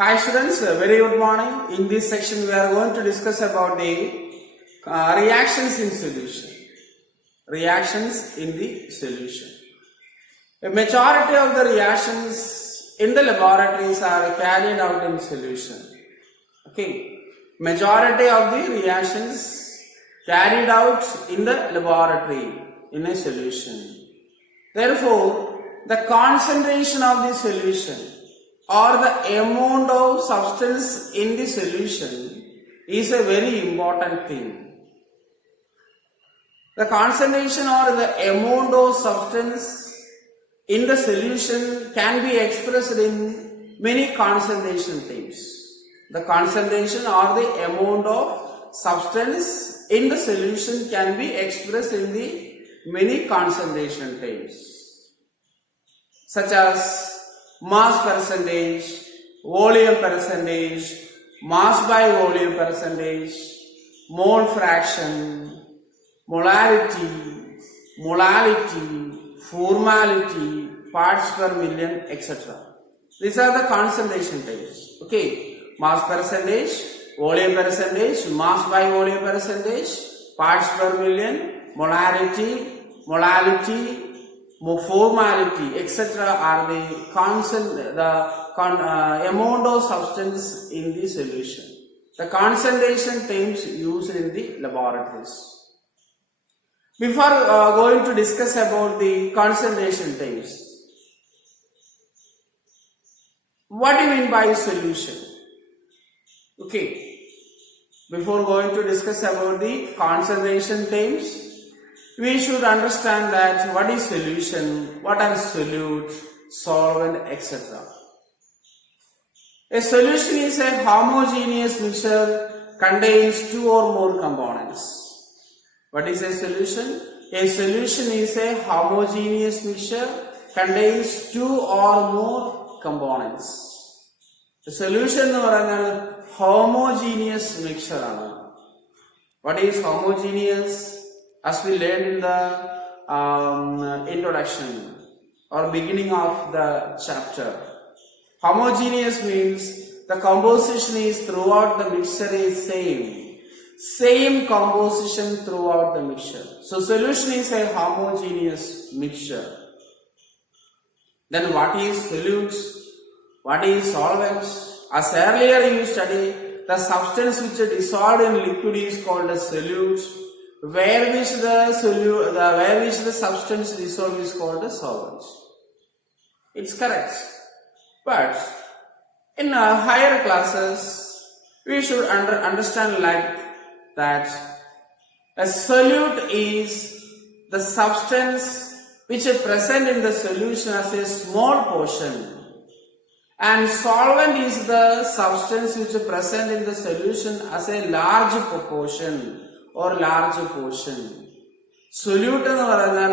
Hi students, very good morning. In this section we are going to discuss about the reactions in solution. Reactions in the solution. A majority of the reactions in the laboratories are carried out in solution. Okay. Majority of the reactions carried out in the laboratory in a solution. Therefore, the concentration of the solution or the amount of substance in the solution is a very important thing. The concentration or the amount of substance in the solution can be expressed in many concentration terms. The concentration or the amount of substance in the solution can be expressed in the many concentration terms, such as mass percentage, volume percentage, mass by volume percentage, mole fraction, molality, formality, parts per million, etc. These are the concentration types. Okay, mass percentage, volume percentage, mass by volume percentage, parts per million, molality, formality, etc. are the amount of substance in the solution. The concentration terms used in the laboratories. Before going to discuss about the concentration terms, what do you mean by solution? Okay, before going to discuss about the concentration terms, we should understand that what is solution, what are solute, solvent, etc. A solution is a homogeneous mixture contains two or more components. What is a solution? A solution is a homogeneous mixture contains two or more components. A solution is a homogeneous mixture. What is homogeneous? As we learned in the introduction or beginning of the chapter, homogeneous means the composition is throughout the mixture is same composition throughout the mixture. So solution is a homogeneous mixture. Then what is solutes? What is solvents? As earlier you studied, the substance which is dissolved in liquid is called a solute. Where which the substance dissolved is called a solvent. It's correct. But in higher classes, we should understand like that a solute is the substance which is present in the solution as a small portion, and solvent is the substance which is present in the solution as a large proportion or large portion. Solute എന്ന് പറഞ്ഞാൽ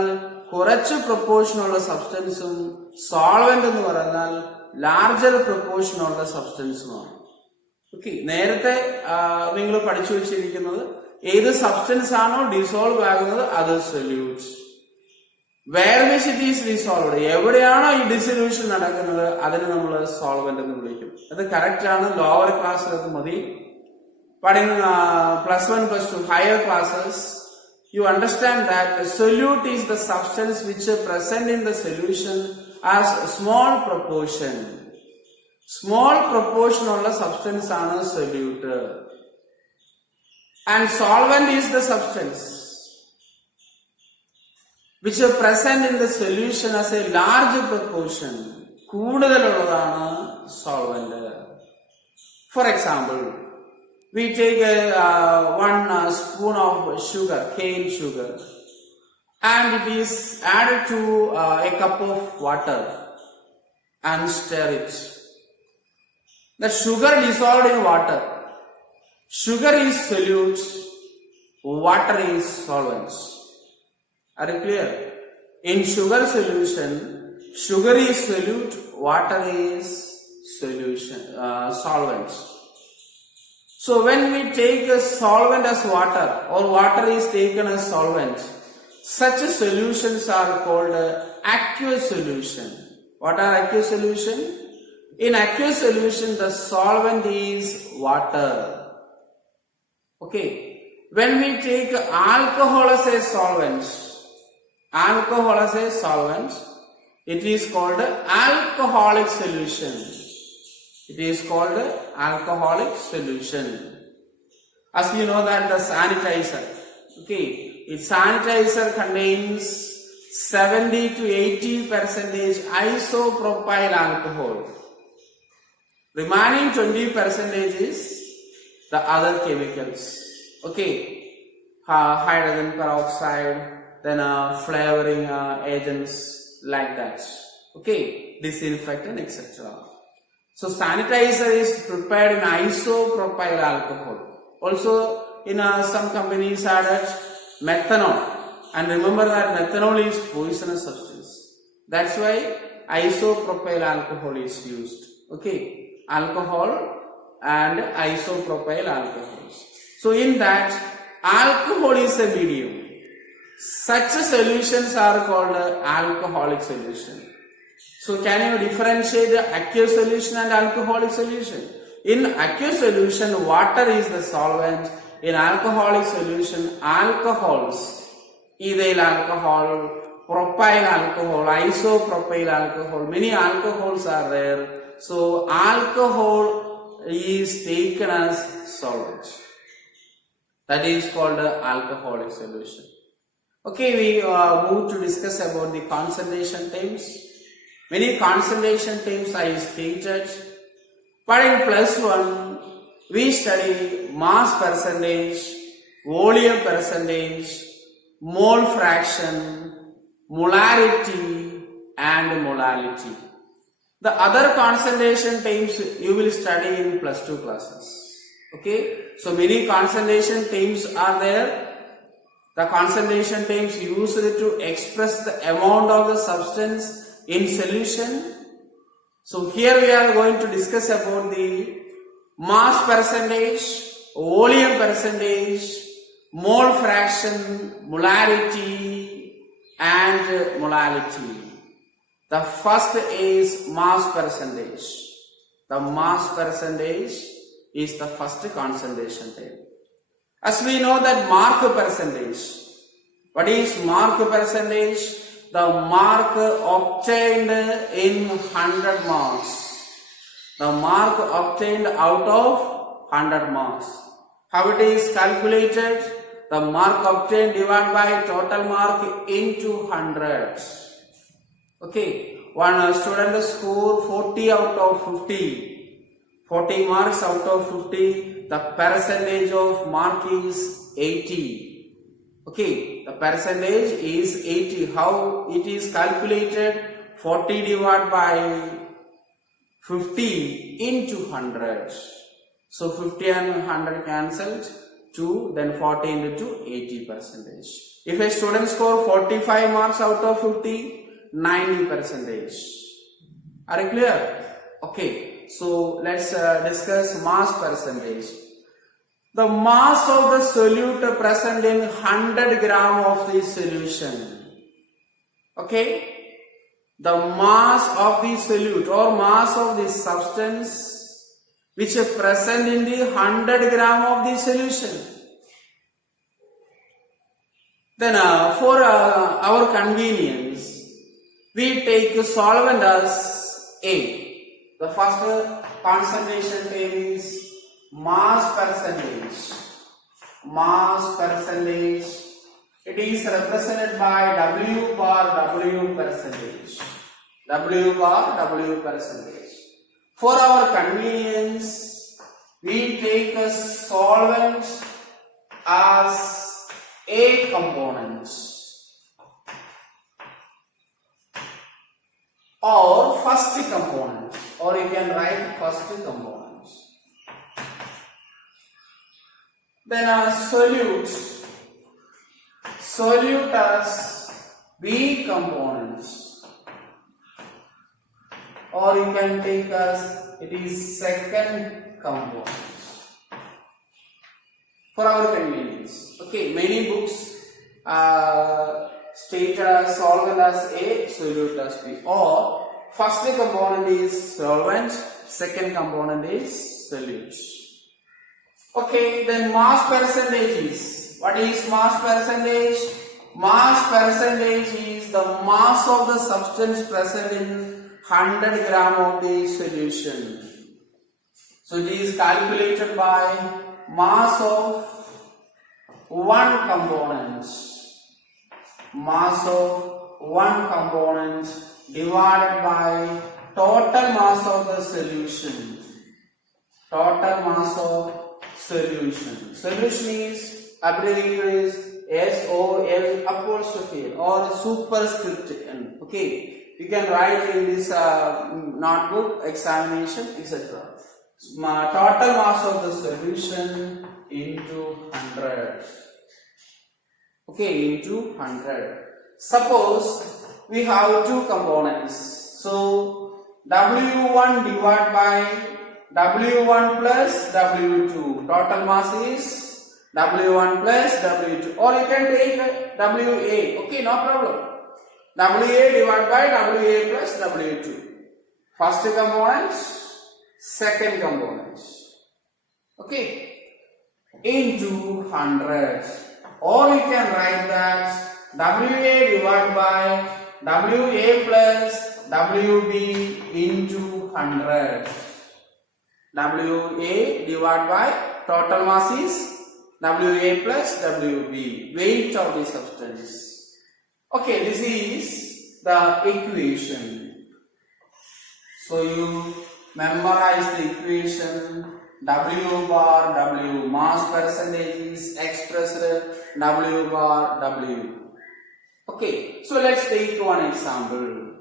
കുറച്ച് proportion ഉള്ള സബ്സ്റ്റൻസും solvent എന്ന് പറഞ്ഞാൽ larger proportion ഉള്ള സബ്സ്റ്റൻസുമാണ്. Okay, നേരത്തെ നിങ്ങൾ പഠിച്ചു വെച്ചിരിക്കുന്നത് ഏത് സബ്സ്റ്റൻസ് ആണോ ഡിസോൾവ് ആകുന്നത് അത് solute. Where which it is dissolved, എവിടെയാണോ ഈ ഡിസൊല്യൂഷൻ നടക്കുന്നത് അതിനെ നമ്മൾ സോൾവെന്റ് എന്ന് വിളിക്കും. അത് കറക്റ്റ് ആണ്, ലോവർ ക്ലാസ്സിലൊക്കെ മതി. But in plus 1, plus 2 higher classes, you understand that the solute is the substance which is present in the solution as a small proportion. Small proportion of the substance ആണ് solute. And solvent is the substance which is present in the solution as a large proportion. കൂടുതലുള്ളതാണ് solvent. For example, we take one spoon of sugar, cane sugar, and it is added to a cup of water and stir it. The sugar dissolved in water. Sugar is solute, water is solvent. Are you clear? In sugar solution, sugar is solute, water is solvent. So when we take a solvent as water or water is taken as solvent, such solutions are called aqueous solution. What are aqueous solution? In aqueous solution, the solvent is water. Okay. When we take alcohol as a solvent, it is called alcoholic solution. It is called alcoholic solution. As you know that the sanitizer, okay, its sanitizer contains 70 to 80% isopropyl alcohol. Remaining 20% is the other chemicals. Okay, hydrogen peroxide, then flavoring agents like that. Okay, disinfectant, etc. So sanitizer is prepared in isopropyl alcohol. Also, in some companies added methanol. And remember that methanol is poisonous substance. That's why isopropyl alcohol is used. Okay, alcohol and isopropyl alcohols. So in that, alcohol is a medium. Such solutions are called alcoholic solution. So can you differentiate the aqueous solution and alcoholic solution? In aqueous solution, water is the solvent. In alcoholic solution, alcohols, ethyl alcohol, propyl alcohol, isopropyl alcohol, many alcohols are there. So alcohol is taken as solvent. That is called alcoholic solution. Okay, we move to discuss about the concentration terms. Many concentration terms I stated. But in plus one, we study mass percentage, volume percentage, mole fraction, molarity and molality. The other concentration terms you will study in plus 2 classes. Okay, so many concentration terms are there. The concentration terms used to express the amount of the substance in solution. So here we are going to discuss about the mass percentage, volume percentage, mole fraction, molarity and molality. The first is mass percentage. The mass percentage is the first concentration term. As we know that mark percentage. What is mark percentage? The mark obtained in 100 marks. The mark obtained out of 100 marks. How it is calculated? The mark obtained divided by total mark into 100. Okay, one student score 40 out of 50. 40 marks out of 50. The percentage of mark is 80. Okay, the percentage is 80. How it is calculated? 40 divided by 50 into 100. So 50 and 100 cancelled. 2, then 40 into 80 percentage. If a student score 45 marks out of 50, 90 percentage. Are you clear? Okay, so let's discuss mass percentage. The mass of the solute present in 100 gram of the solution. Okay, the mass of the solute or mass of the substance which is present in the 100 gram of the solution. Then for our convenience, we take solvent as A. The first concentration is mass percentage. Mass percentage. It is represented by W bar W percentage. W bar W percentage. For our convenience, we take a solvent as A component or first component, or you can write first component. Then a solute as B component, or you can take as it is second component for our convenience. Okay, many books state as solvent as A, solute as B, or First component is solvent, second component is solute. Okay, then mass percentage is, what is mass percentage? Mass percentage is the mass of the substance present in 100 gram of the solution. So it is calculated by mass of one component. Mass of one component divided by total mass of the solution. Total mass of solution. Solution is abbreviated is SOL apostrophe or superscript N. Okay, you can write in this notebook, examination, etc. Total mass of the solution into 100. Okay, into 100. Suppose we have two components. So W1 divided by W1 plus W2. Total mass is W1 plus W2. Or you can take WA. Okay, no problem. WA divided by WA plus W2. First component, second component. Okay, into 100. Or you can write that WA divided by WA plus WB into 100. WA divided by total mass is WA plus WB, weight of the substance. Okay, this is the equation. So you memorize the equation. W bar W, mass percentage is expressed W bar W. Okay, so let's take one example.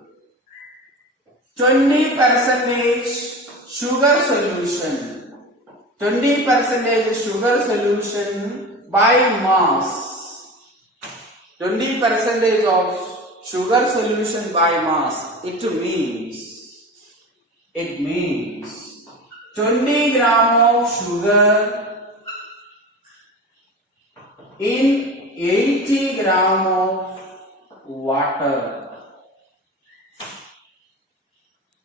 20% sugar solution. 20% sugar solution by mass. 20% of sugar solution by mass. It means 20 gram of sugar in 80 gram of water.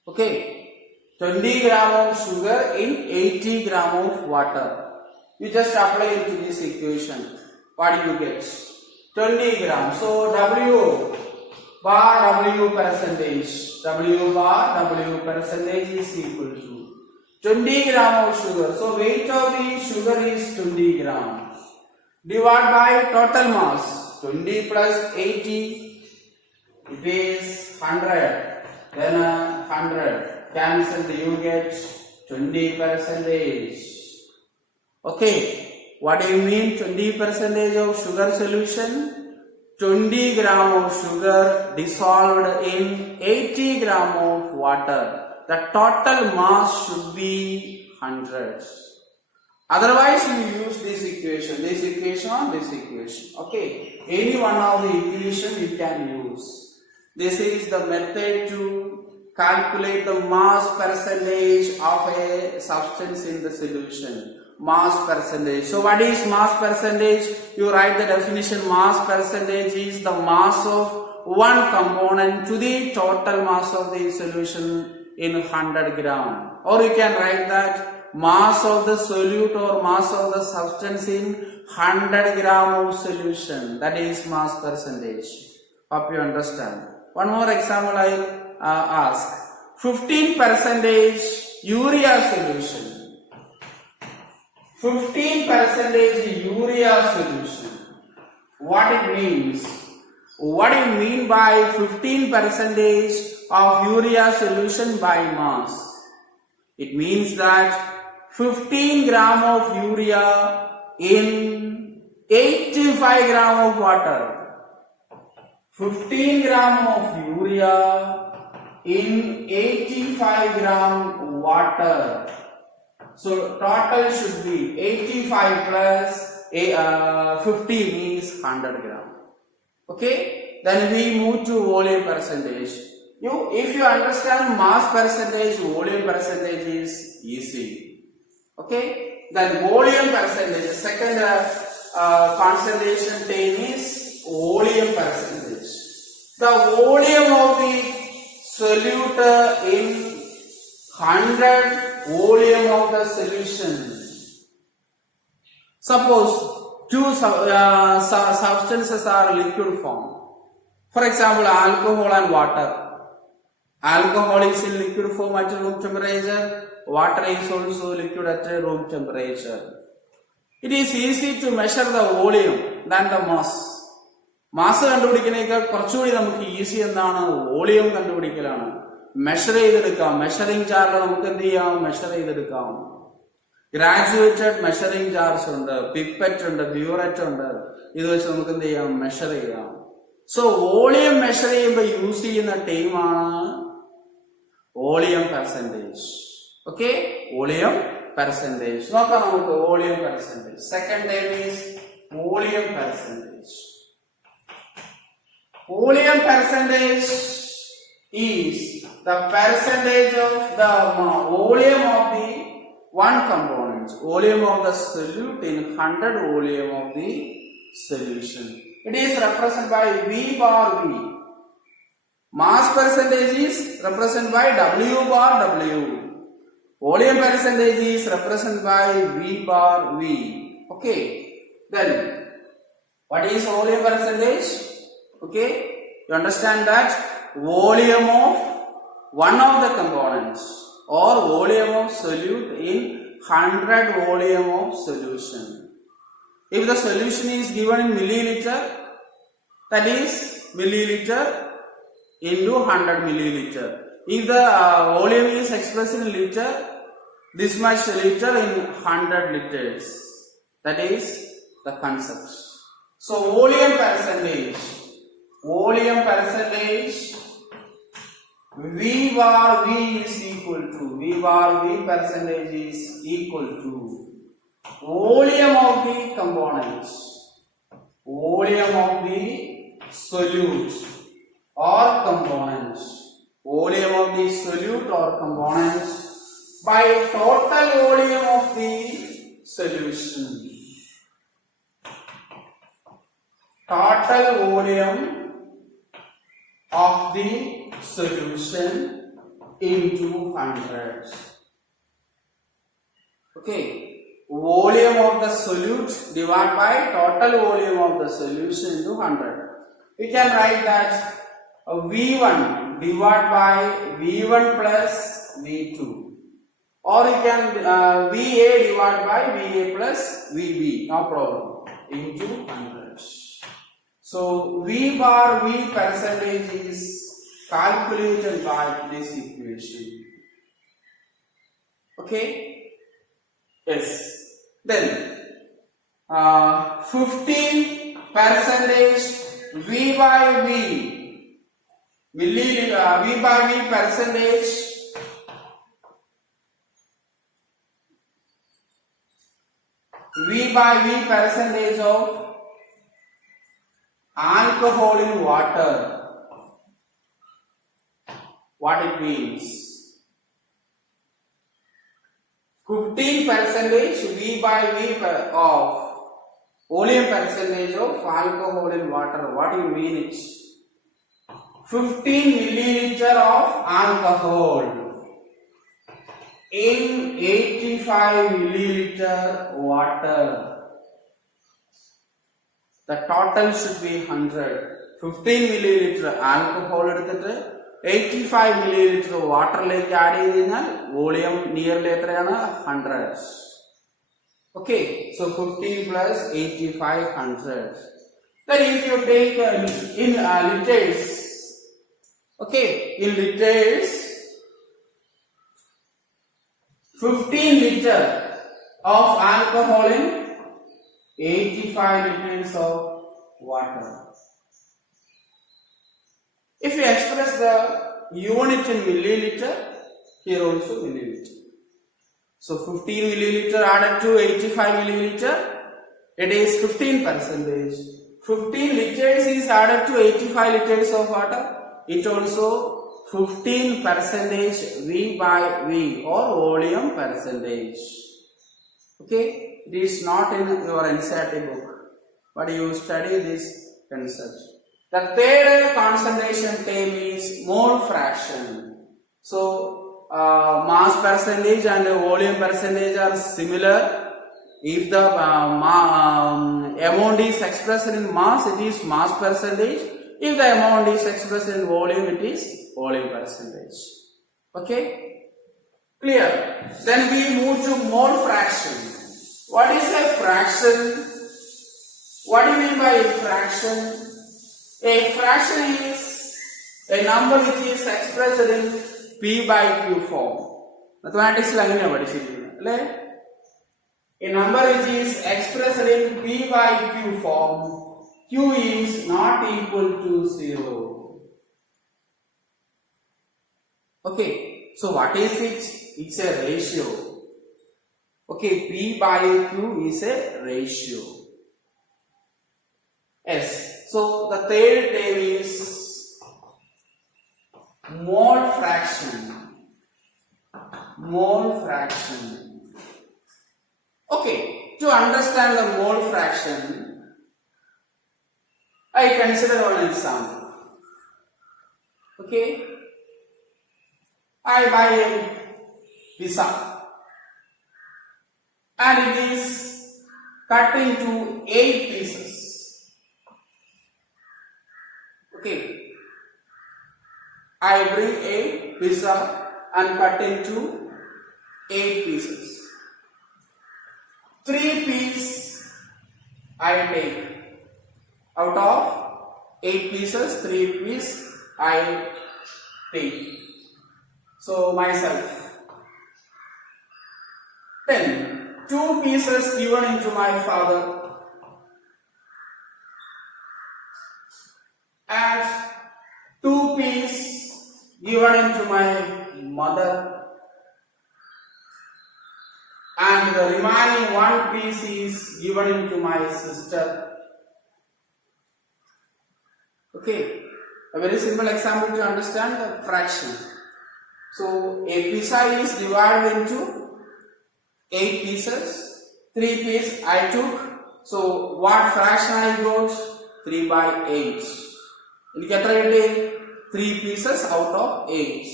Okay, 20 gram of sugar in 80 gram of water. You just apply it to this equation. What do you get? 20 gram. So W bar W percentage. W bar W percentage is equal to 20 gram of sugar. So weight of the sugar is 20 gram. Divided by total mass. 20 plus 80. It is 100. Then 100. Cancel, you get 20%. Okay. What do you mean 20% of sugar solution? 20 gram of sugar dissolved in 80 gram of water. The total mass should be 100. Otherwise, we use this equation, this equation. Okay, any one of the equation you can use. This is the method to calculate the mass percentage of a substance in the solution. Mass percentage. So what is mass percentage? You write the definition. Mass percentage is the mass of one component to the total mass of the solution in 100 gram. Or you can write that mass of the solute or mass of the substance in 100 gram of solution. That is mass percentage. Hope you understand. One more example I will ask. 15% urea solution. 15% urea solution. What it means? What do you mean by 15% of urea solution by mass? It means that 15 gram of urea in 85 gram of water. 15 gram of urea in 85 gram water. So total should be 85 plus 50 means 100 gram. Okay, then we move to volume percentage. If you understand mass percentage, volume percentage is easy. Okay, then volume percentage, second concentration term is volume percentage. The volume of the solute in 100 volume of the solution. Suppose two substances are liquid form. For example, alcohol and water. Alcohol is in liquid form at room temperature. Water is also liquid at room temperature. It is easy to measure the volume than the mass. Mass കണ്ടുപിടിക്കുന്നേക്കാൾ കുറച്ചുകൂടി നമുക്ക് easy എന്താണ് volume കണ്ടുപിടിക്കലാണ്. Measure ചെയ്തെടുക്കാം. Measuring ജാറിൽ നമുക്ക് എന്ത് ചെയ്യാം? Measure ചെയ്തെടുക്കാം. Graduated measuring jars ഉണ്ട്, പിപ്പറ്റ് ഉണ്ട്, ബ്യൂററ്റ് ഉണ്ട്. ഇത് വെച്ച് നമുക്ക് എന്ത് ചെയ്യാം? മെഷർ ചെയ്യാം. സോ വോളിയം മെഷർ ചെയ്യുമ്പോൾ യൂസ് ചെയ്യുന്ന ടൈമാണ് volume percentage. Okay, volume percentage. നോക്കാം നമുക്ക് volume percentage. Second time is volume percentage. Volume percentage is the percentage of the volume of the one component, volume of the solute in 100 volume of the solution. It is represented by V bar V. Mass percentage is represented by W bar W. Volume percentage is represented by V bar V. Okay. Then, what is volume percentage? Okay. You understand that volume of one of the components or volume of solute in 100 volume of solution. If the solution is given in milliliter, that is milliliter into 100 milliliter. If the volume is expressed in liter, this much liter in 100 liters. That is the concept. So volume percentage V bar V is equal to V bar V percentage is equal to volume of the components, volume of the solute or components, volume of the solute or components by total volume of the solution. Total volume of the solution into 100. Okay, volume of the solute divided by total volume of the solution into 100. We can write that V1 divided by V1 plus V2, or you can VA divided by VA plus VB, no problem, into 100. So V bar V percentage is calculated by this equation. Okay. Yes. Then 15% V by V milliliter, V by V percentage V by V percentage of alcohol in water. What it means? 15% V by V of volume percentage of alcohol in water. What do you mean it? 15 milliliter of alcohol in 85 milliliter water. The total should be 100. 15 milliliter alcohol എടുത്തിട്ട് 85 milliliter water ലേക്ക് add ചെയ്ത് കഴിഞ്ഞാൽ volume nearly എത്രയാണ്? 100. Okay, so 15 plus 85, 100. Then if you take in liters, okay, in liters, 15 liter of alcohol in 85 liters of water. If you express the unit in milliliter, here also milliliter. So 15 milliliter added to 85 milliliter, it is 15%. 15 liters is added to 85 liters of water, it also 15% V by V or volume percentage. Okay, it is not in your NCERT book, but you study this concept. The third concentration term is mole fraction. So, mass percentage and volume percentage are similar. If the amount is expressed in mass, it is mass percentage. If the amount is expressed in volume, it is volume percentage. Okay? Clear? Then we move to mole fraction. What is a fraction? What do you mean by fraction? A fraction is a number which is expressed in P by Q form. Mathematics is a number which is expressed in P by Q form. Q is not equal to 0. Okay, so what is it? It's a ratio. Okay, P by Q is a ratio. Yes, so the third term is mole fraction. Mole fraction. Okay, to understand the mole fraction, I consider one example. Okay, I buy a pizza and it is cut into 8 pieces. Okay, I bring a pizza and cut into 8 pieces. 3 pieces I take. Out of 8 pieces, 3 pieces I take. So myself. Then 2 pieces given into my father and 2 pieces given into my mother. And the remaining 1 piece is given into my sister. Okay, a very simple example to understand the fraction. So, a pizza is divided into 8 pieces. 3 pieces I took. So, what fraction I got? 3 by 8. In the 3 pieces out of 8.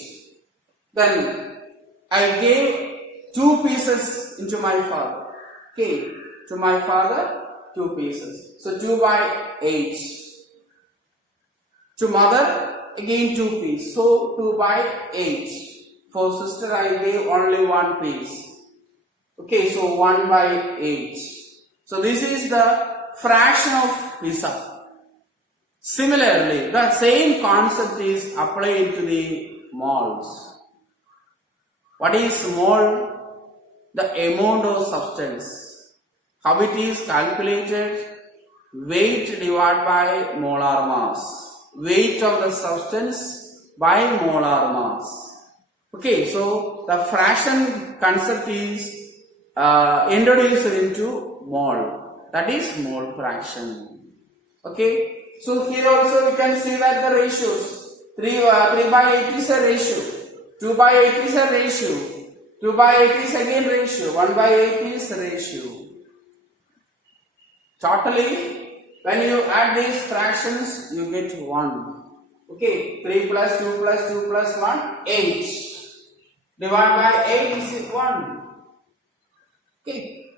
Then, I gave 2 pieces into my father. Okay, to my father 2 pieces. So 2 by 8. To mother again 2 pieces. So 2 by 8. For sister I gave only 1 piece. Okay, so 1 by 8. So this is the fraction of pizza. Similarly, the same concept is applied to the moles. What is mole? The amount of substance. How it is calculated? Weight divided by molar mass. Weight of the substance by molar mass. Okay, so the fraction concept is introduced into mole. That is mole fraction. Okay, so here also we can see that the ratios. 3 by 8 is a ratio. 2 by 8 is a ratio. 2 by 8 is again ratio. 1 by 8 is ratio. Totally, when you add these fractions, you get 1. Okay, 3 plus 2 plus 2 plus 1, 8. Divide by 8 is 1. Okay.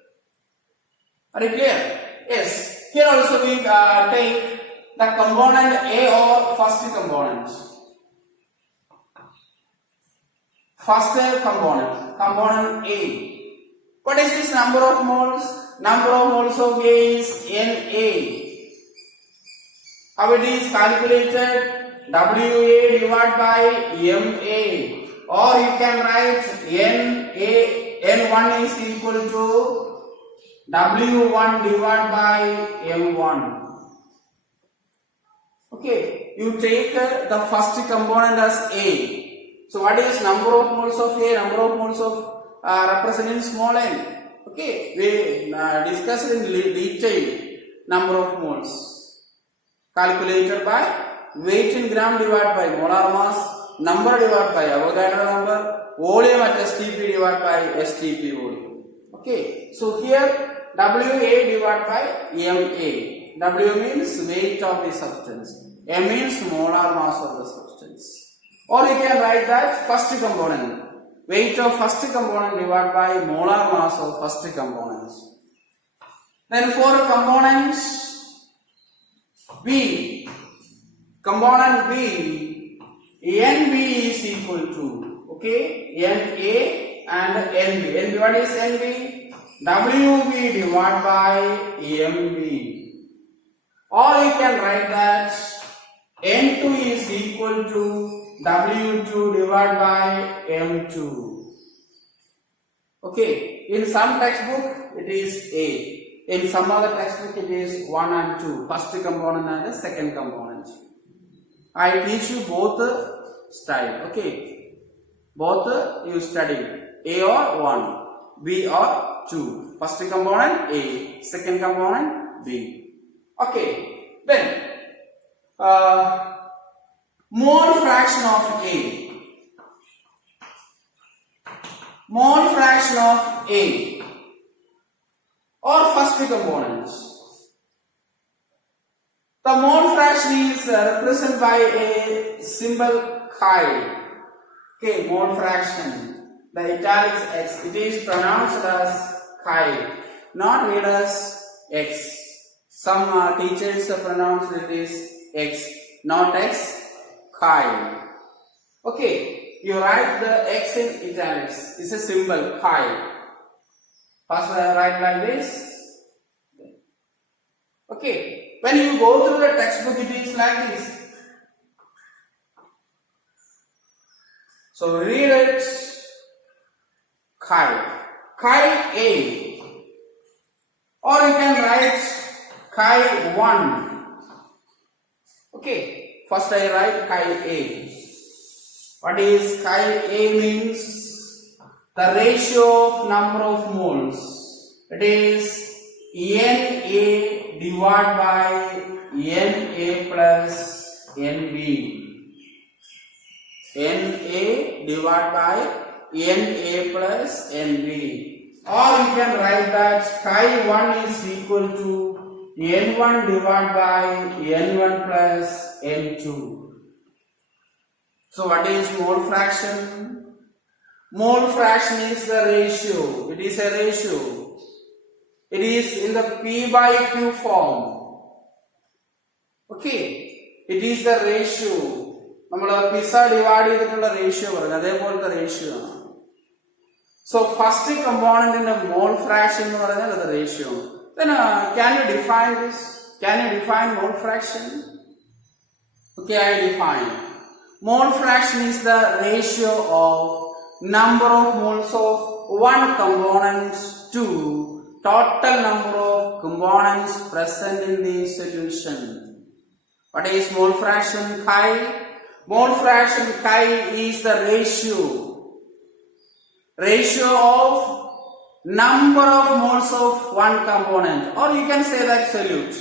Are you clear? Yes. Here also we take the component A or first component. First component A. What is this number of moles? Number of moles of A is Na. How it is calculated? Wa divided by Ma. Or you can write N1 is equal to W1 divided by M1. Okay, you take the first component as A. So what is number of moles of A? Number of moles of representing small n. Okay, we discussed in detail number of moles. Calculated by weight in gram divided by molar mass, number divided by Avogadro number, volume at STP divided by STP volume. Okay, so here WA divided by MA. W means weight of the substance. M means molar mass of the substance. Or you can write that first component. Weight of first component divided by molar mass of first components. Then for components B, component B, NB is equal to, okay, NA and NB. NB, what is NB? WB divided by MB. Or you can write that N2 is equal to W2 divided by M2. Okay, in some textbook it is A. In some other textbook it is 1 and 2. First component and the second component. I teach you both style. Okay, both you study. A or 1, B or 2. First component A, second component B. Okay, then mole fraction of A. Mole fraction of A or first components. The mole fraction is represented by a symbol chi. Okay, mole fraction. The italics X. It is pronounced as chi, not read as X. Some teachers pronounce it is X, not X, chi. Okay, you write the X in italics. It's a symbol chi. First I write like this. Okay, when you go through the textbook, it is like this. So read it, chi. Chi A. Or you can write chi 1. Okay, first I write chi A. What is chi A means? The ratio of number of moles. It is Na divided by Na plus Nb. Na divided by Na plus Nb. Or you can write that chi 1 is equal to N1 divided by N1 plus N2. So what is mole fraction? Mole fraction is the ratio. It is a ratio. It is in the P by Q form. Okay. It is the ratio. നമ്മൾ pizza divide ചെയ്തിട്ടുള്ള ratio പറഞ്ഞു അതേപോലത്തെ ratio ആണ്. So first component in the mole fraction എന്ന് പറഞ്ഞാൽ അത് ratio. Then can you define this? Can you define mole fraction? Okay, I define. Mole fraction is the ratio of number of moles of one component to total number of components present in the solution. What is mole fraction chi? Mole fraction chi is the ratio of number of moles of one component, or you can say that solute.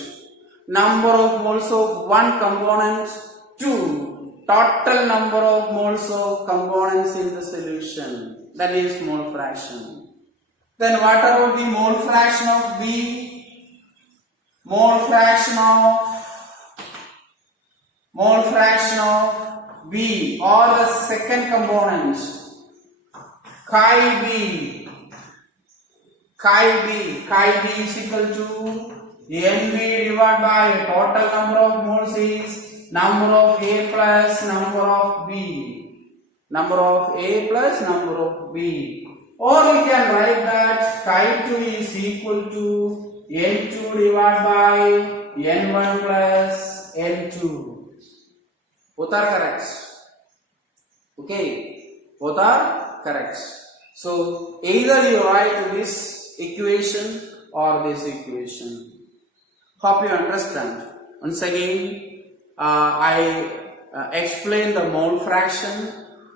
Number of moles of one component to total number of moles of components in the solution. That is mole fraction. Then what about the mole fraction of B? Mole fraction of B or the second component. Chi B is equal to Nb divided by total number of moles is number of A plus number of B. Number of A plus number of B. Or we can write that chi 2 is equal to N2 divided by N1 plus N2. Both are correct. Okay, both are correct. So either you write this equation or this equation. Hope you understand. Once again, I explain the mole fraction.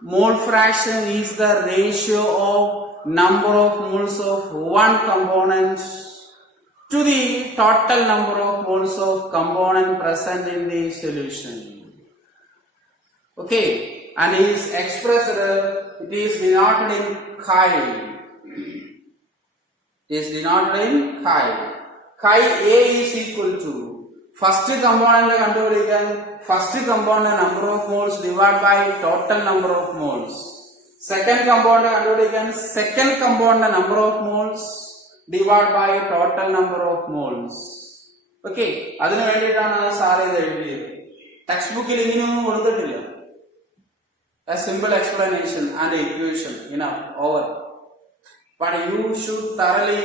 Mole fraction is the ratio of number of moles of one component to the total number of moles of component present in the solution. Okay, and is expressed, it is denoted in chi. It is denoted in chi. Chi A is equal to First component കണ്ടുപിടിക്കാൻ first component number of moles divided by total number of moles. Second component കണ്ടുപിടിക്കാൻ second component number of moles divided by total number of moles. Okay, അതിനു വേണ്ടിയിട്ടാണ് sir ഇത് എഴുതിയത്. Text ബുക്കിൽ ഇങ്ങനെയൊന്നും കൊടുത്തിട്ടില്ല. A simple explanation and equation enough over. But you should thoroughly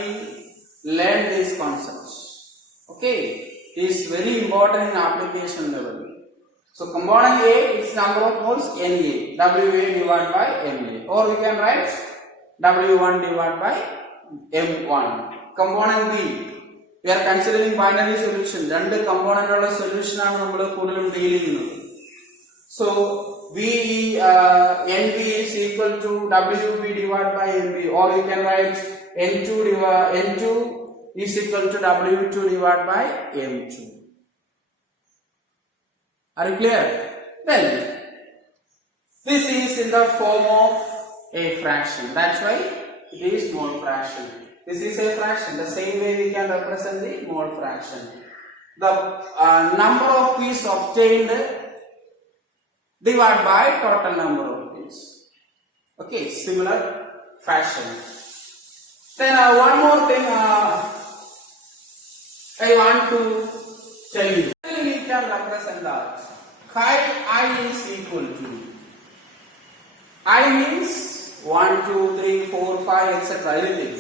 learn these concepts. Okay, it is very important in application level. So component A is number of moles Na, Wa divided by Ma, or we can write W1 divided by M1. Component B, we are considering binary solution. രണ്ട് component ഉള്ള solution ആണ് നമ്മൾ കൂടുതലും deal ചെയ്യുന്നത്. So NB is equal to WB divided by NB, or you can write N2 is equal to W2 divided by M2. Are you clear? Then this is in the form of a fraction. That's why it is mole fraction. This is a fraction. The same way we can represent the mole fraction. The number of pieces obtained divided by total number of pieces. Okay, similar fashion. Then one more thing I want to tell you. We can represent that chi I is equal to, I means 1, 2, 3, 4, 5, etc. Anything.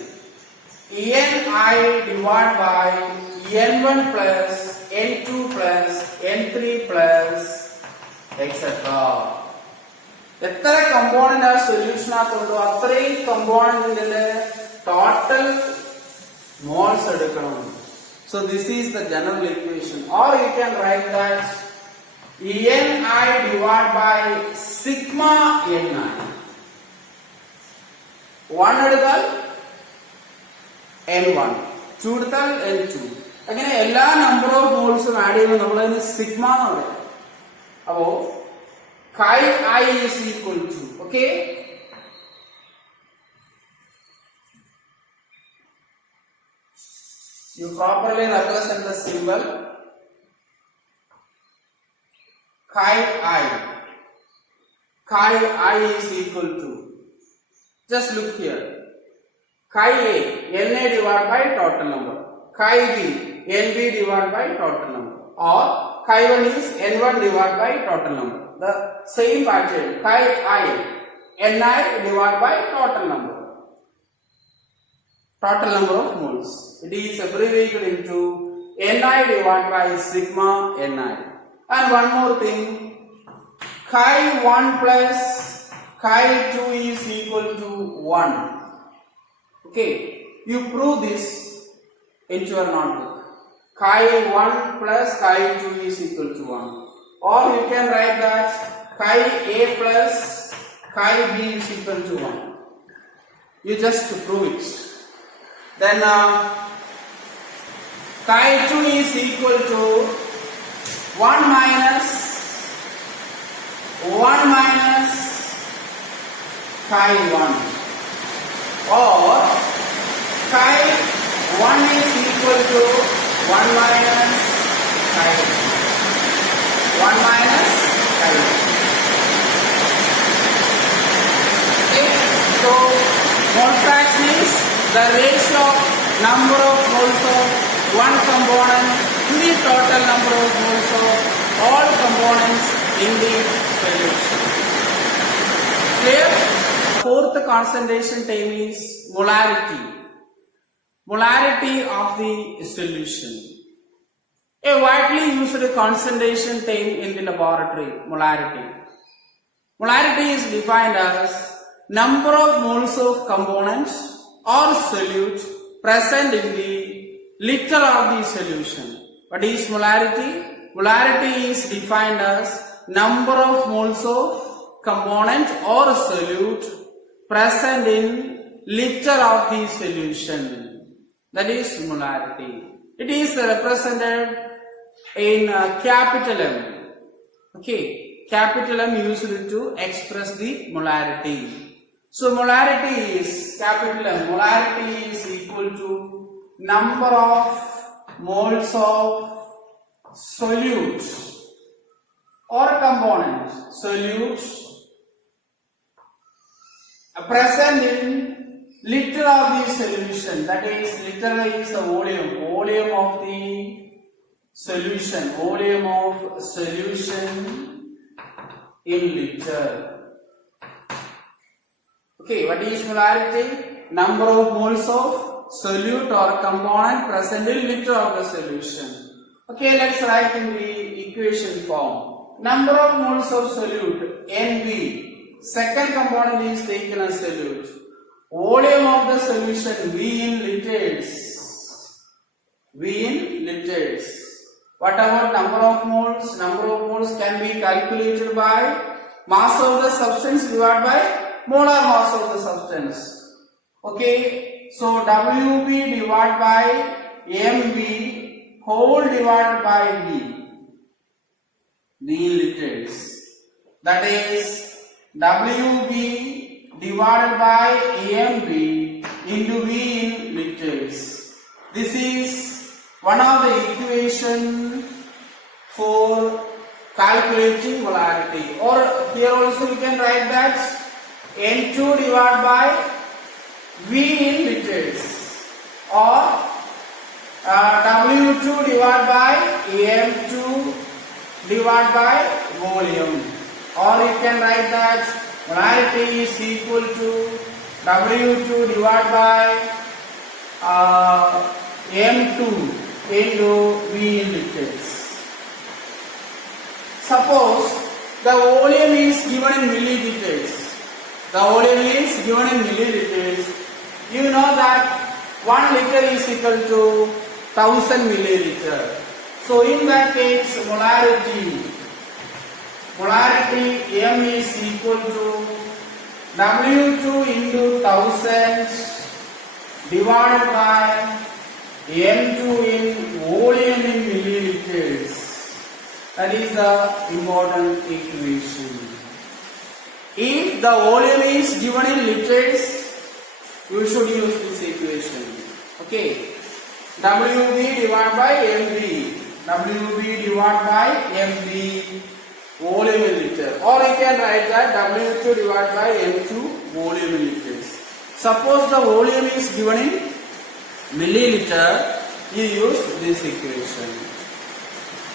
Ni divided by n1 plus n2 plus n3 plus etc. എത്ര component ആ solution ആക്കുണ്ടോ അത്രയും കമ്പോണന്റിന്റെ total moles എടുക്കണം. So this is the general equation, or you can write that Ni divided by sigma Ni. 1 എടുത്താൽ N1, 2 എടുത്താൽ N2. അങ്ങനെ എല്ലാ number of മോൾസും add ചെയ്യുമ്പോൾ നമ്മളതിന് സിഗ്മ എന്ന് പറയാം. അപ്പോ chi I is equal to, okay, you properly represent the symbol chi I is equal to, just look here, chi A Na divided by total number, chi B Nb divided by total number, or chi 1 is N1 divided by total number. The same pattern, chi I Ni divided by total number of moles. It is abbreviated into Ni divided by sigma Ni. And one more thing, chi 1 plus chi 2 is equal to 1. Okay, you prove this into your notebook. Chi 1 plus chi 2 is equal to 1. Or you can write that chi A plus chi B is equal to 1. You just prove it. Then chi 2 is equal to 1 minus chi 1. Or chi 1 is equal to 1 minus chi 2. 1 minus chi 2. Okay, so mole fraction is the ratio of number of moles of one component to the total number of moles of all components in the solution. Clear? Fourth concentration term is molarity. Molarity of the solution. A widely used concentration term in the laboratory, molarity. Molarity is defined as number of moles of components or solute present in the liter of the solution. What is molarity? Molarity is defined as number of moles of component or solute present in liter of the solution. That is molarity. It is represented in capital M. Okay, capital M used to express the molarity. So molarity is capital M. Molarity is equal to number of moles of solute or component. Solute present in liter of the solution. That is, liter is the volume of the solution. Volume of solution in liter. Okay, what is molarity? Number of moles of solute or component present in liter of the solution. Okay, let's write in the equation form. Number of moles of solute NB. Second component is taken as solute. Volume of the solution V in liters. V in liters. What about number of moles? Number of moles can be calculated by mass of the substance divided by molar mass of the substance. Okay, so WB divided by MB whole divided by V. V in liters. That is WB divided by MB into V in liters. This is one of the equation for calculating molarity. Or here also we can write that N2 divided by V in liters, or W2 divided by M2 divided by volume, or you can write that molarity is equal to W2 divided by M2 into V in liters. Suppose the volume is given in milliliters. The volume is given in milliliters. You know that 1 liter is equal to 1000 milliliter. So in that case, molarity M is equal to W2 into 1000 divided by M2 in volume in milliliters. That is the important equation. If the volume is given in liters, you should use this equation. Okay. WB divided by MB. WB divided by MB volume in liter. Or you can write that W2 divided by M2 volume in liters. Suppose the volume is given in milliliter, you use this equation.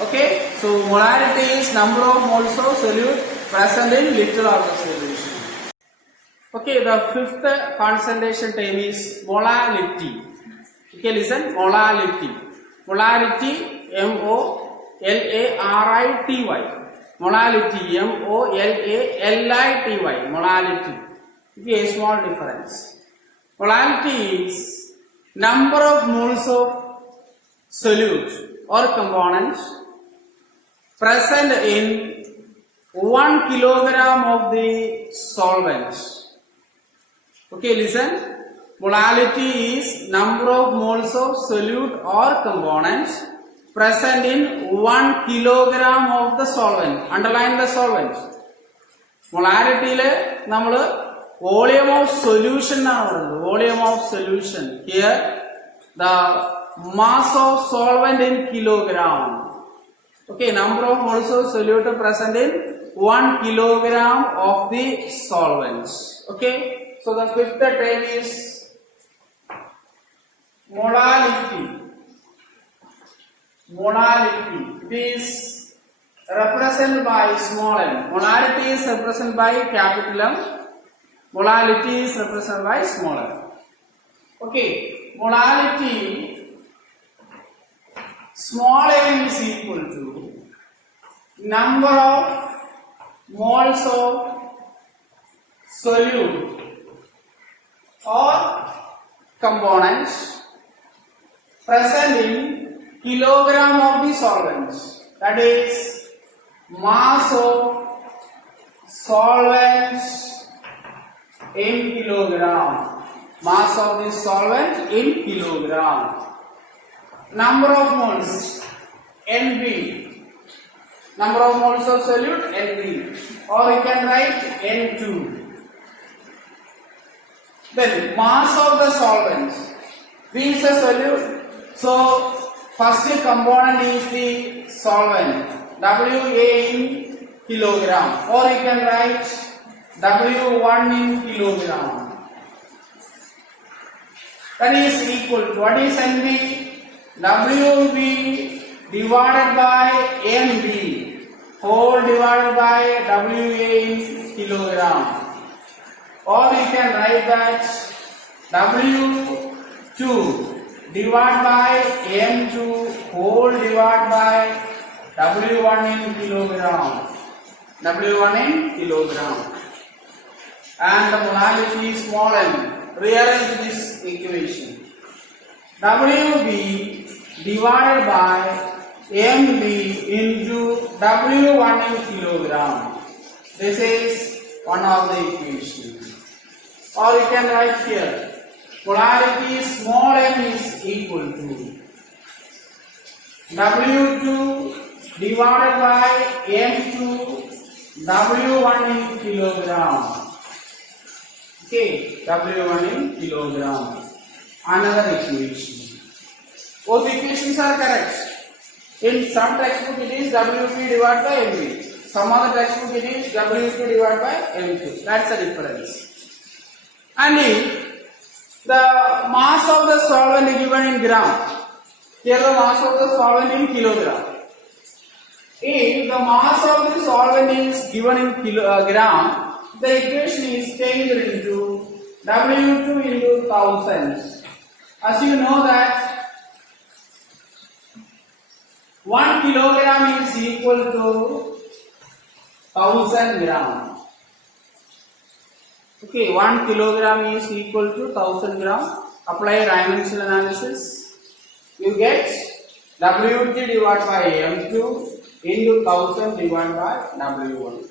Okay. So molarity is number of moles of solute present in liter of the solution. Okay, the fifth concentration term is molality. Okay, listen, molality. Molarity, M-O-L-A-R-I-T-Y. Molality, M-O-L-A-L-I-T-Y. Molality. Okay, a small difference. Molality is number of moles of solute or component present in 1 kilogram of the solvent. Okay, listen. Molality is number of moles of solute or components present in 1 kilogram of the solvent. Underline the solvent. Molarity le nammal volume of solution volume of solution. Here the mass of solvent in kilogram. Okay, number of moles of solute present in 1 kilogram of the solvents. Okay, so the fifth term is molality. Molality. It is represented by small m. Molarity is represented by capital M. Molality is represented by small m. Okay, molality small m is equal to number of moles of solute or components present in kilogram of the solvents. That is mass of solvents in kilogram. Mass of the solvent in kilogram. Number of moles NB. Number of moles of solute NB, or you can write N2. Then mass of the solvent. V is a solute, so First component is the solvent, WA in kilogram, or you can write W1 in kilogram. That is equal to, what is NB? WB divided by MB whole divided by WA in kilogram. Or we can write that W2 divided by M2 whole divided by W1 in kilogram. W1 in kilogram. And the molality is small m. Rearrange this equation. WB divided by MB into W1 in kilogram. This is one of the equations. Or you can write here, polarity small m is equal to W2 divided by M2 W1 in kilogram. Okay, W1 in kilogram. Another equation. Both equations are correct. In some textbook it is W3 divided by MB. Some other textbook it is W2 divided by M2. That's the difference. And if the mass of the solvent is given in gram, here the mass of the solvent in kilogram. If the mass of the solvent is given in gram, the equation is changed into W2 into 1000. As you know that 1 kilogram is equal to 1000 gram. Okay, 1 kilogram is equal to 1000 gram. Apply dimensional analysis. You get W3 divided by M2 into 1000 divided by W1.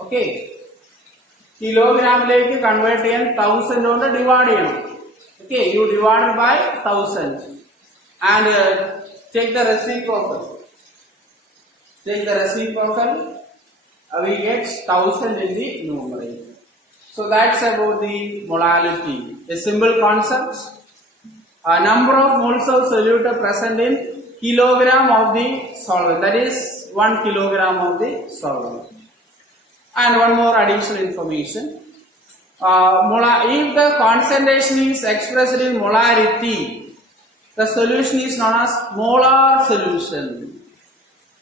Okay. Kilogram like convert in 1000 on the divide. Okay, you divide by 1000 and take the reciprocal. Take the reciprocal. We get 1000 in the numerator. So that's about the molality. A simple concept. A number of moles of solute are present in kilogram of the solvent. That is 1 kilogram of the solvent. And one more additional information. If the concentration is expressed in molarity, the solution is known as molar solution.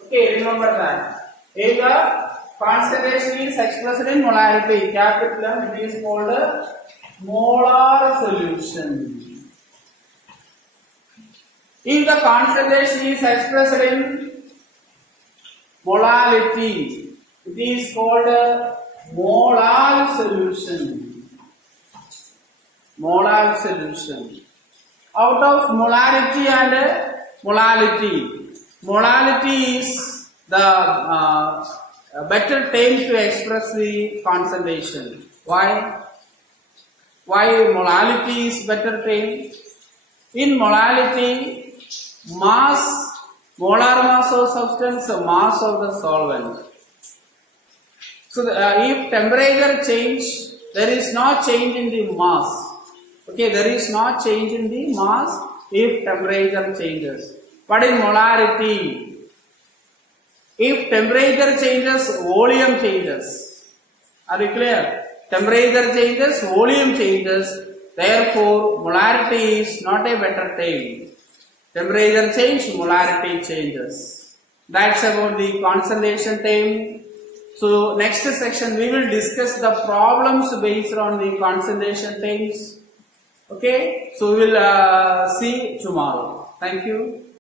Okay, remember that. If the concentration is expressed in molarity, capital M, it is called a molar solution. If the concentration is expressed in molality, it is called a molar solution. Molar solution. Out of molarity and molality, molality is the better term to express the concentration. Why? Why molality is better term? In molality, mass, molar mass of substance, mass of the solvent. So if temperature change, there is no change in the mass. Okay, there is no change in the mass if temperature changes. But in molarity, if temperature changes, volume changes. Are you clear? Temperature changes, volume changes. Therefore, molarity is not a better term. Temperature change, molarity changes. That's about the concentration term. So, next section we will discuss the problems based on the concentration terms. Okay, so we will see tomorrow. Thank you.